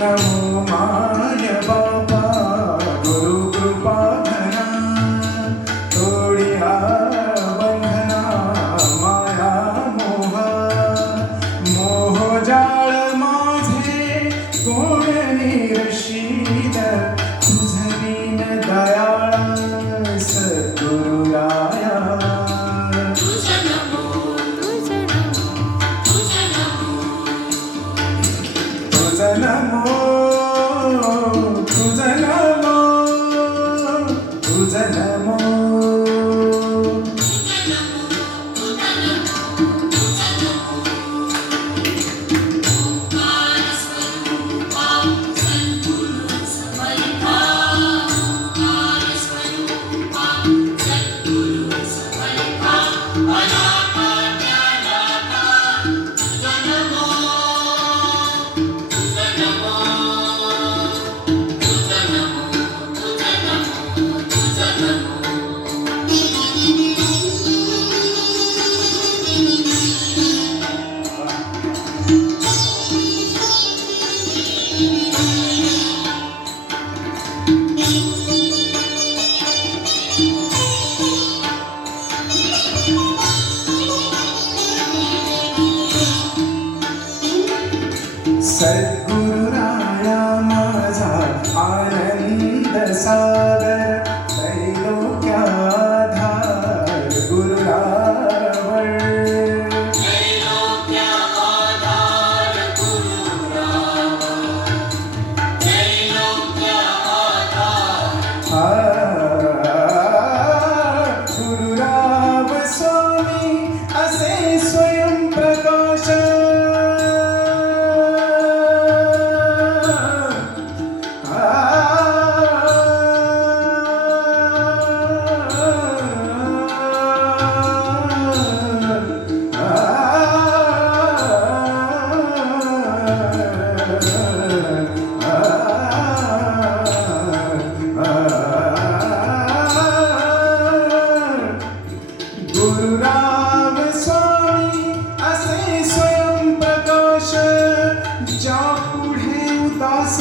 नमो माय बाबा गुरु कृपा घना तोडिया बंधना माया मोह मोह जाळ माझे कोण निरशीद तुझ वीण दयाळ सद्गुरुराया तुझ नमो सद्गुरुराया माझा आनंद सागर त्रैलोक्याधार गुरुरावळ गुरुराव स्वामी असे स्वयंप्रकाश गुरुराव स्वामी असे स्वयंप्रकाश ज्या पुढे उदास